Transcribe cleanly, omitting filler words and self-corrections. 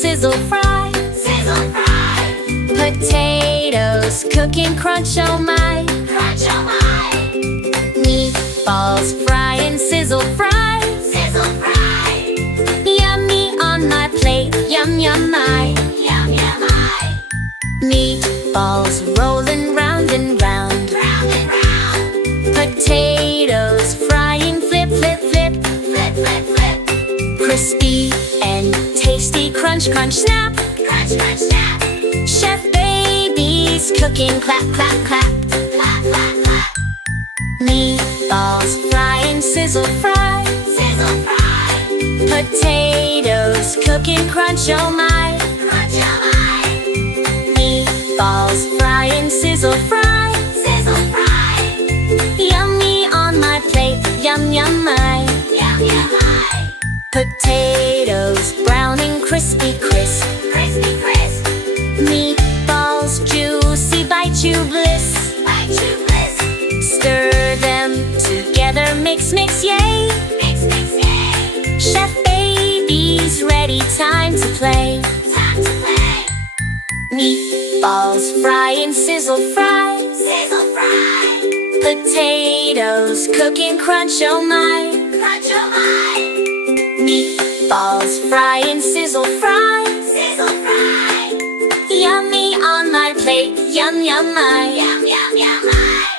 sizzle, fry. Sizzle, fry. Potatoes, cooking, crunch, oh my. Crunch, oh my. Meatballs, fry and sizzle, fry. Sizzle, fry. Yummy on my plate, yum yum my. Yum, yum, my. Meatballs rolling round and round. Round and round. Potatoes frying, flip, flip, flip. Flip, flip, flip. Crispy and tasty, crunch, crunch, snap. Crunch, crunch, snap. Chef babies cooking, clap, clap, clap. Clap, clap, clap. Meatballs frying, sizzle, fry. Sizzle, fry. Potatoes cooking, crunch, oh my. Crunch, oh my. Meatballs frying, sizzle, fry. Sizzle, fry. Yummy on my plate, yum yum my. Yum, yum, my. Potatoes browning, crispy, crisp. Crispy, crisp. Meatballs juicy, bite you bliss. Bite you, bliss. Stir them together, mix, mix, yay. Mix, mix, yay. Chef babies ready, time to play. Time to play. Meatballs frying, sizzle, fry. Sizzle, fry. Potatoes cooking, crunch, oh my. Crunch, oh my. Meatballs frying, sizzle, fry. Sizzle, fry. Yummy on my plate, yum yum my. Yum, yum, yum, my.